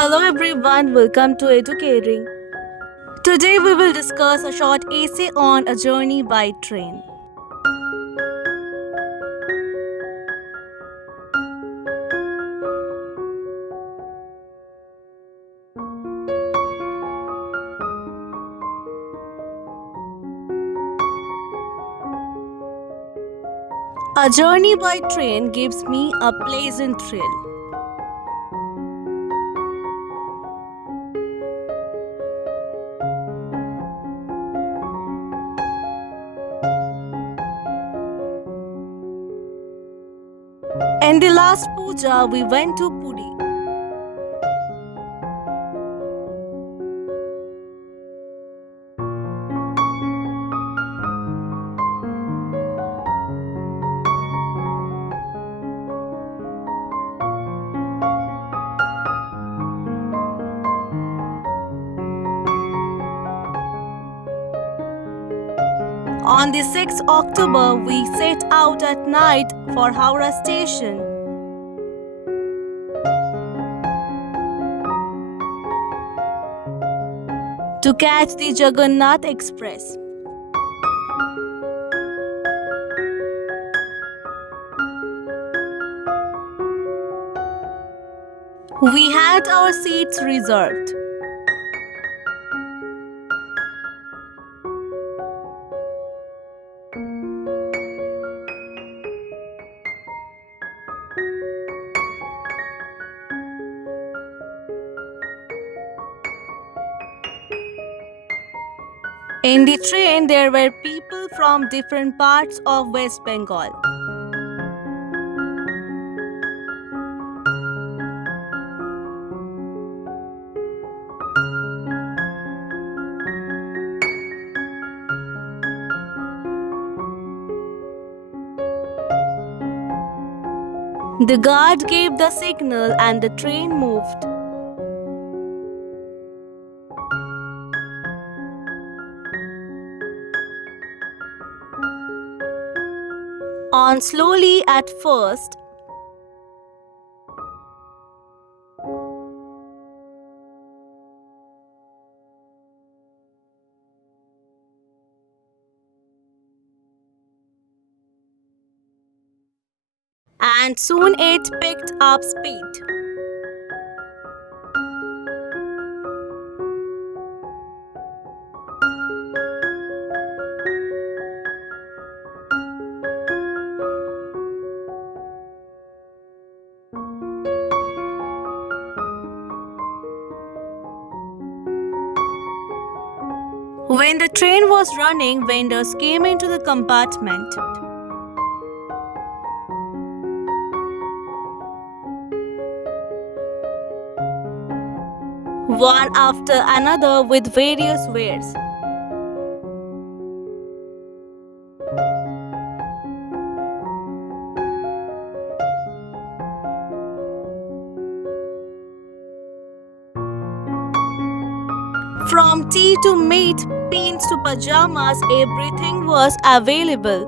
Hello everyone, welcome to Educating. Today we will discuss a short essay on a journey by train. A journey by train gives me a pleasant thrill. In the last puja, we went to Puri. On the 6th October, we set out at night for Howrah station. To catch the Jagannath Express. We had our seats reserved. In the train, there were people from different parts of West Bengal. The guard gave the signal and the train moved. On slowly at first. And soon it picked up speed. When the train was running, vendors came into the compartment. One after another with various wares. From tea to meat, pins to pajamas, everything was available.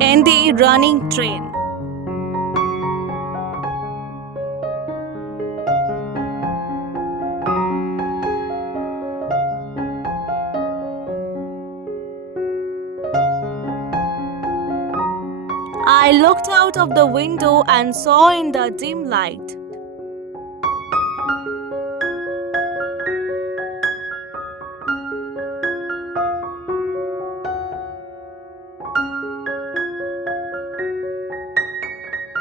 In the running train. I looked out of the window and saw in the dim light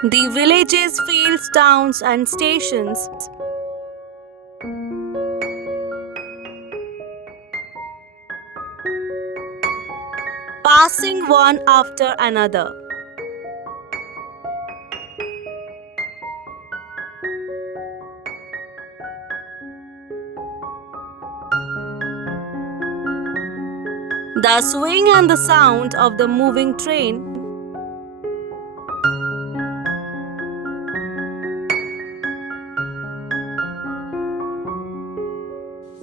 the villages, fields, towns, and stations. Passing one after another. The swing and the sound of the moving train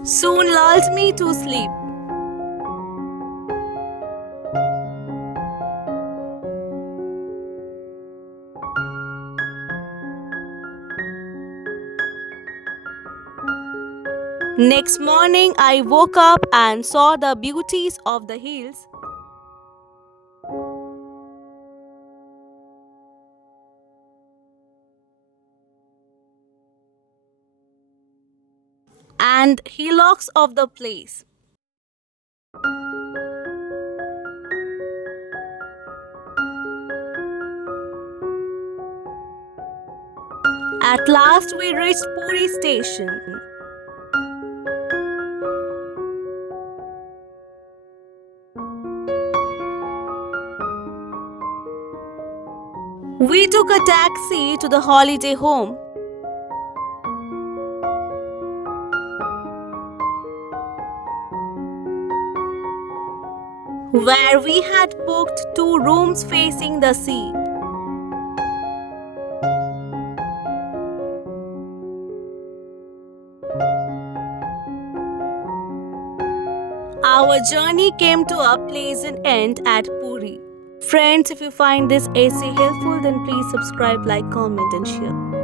soon lulled me to sleep. Next morning, I woke up and saw the beauties of the hills. And hillocks of the place. At last, we reached Puri station. We took a taxi to the holiday home. Where we had booked 2 rooms facing the sea. Our journey came to a pleasant end at Puri. Friends, if you find this essay helpful, then please subscribe, like, comment, and share.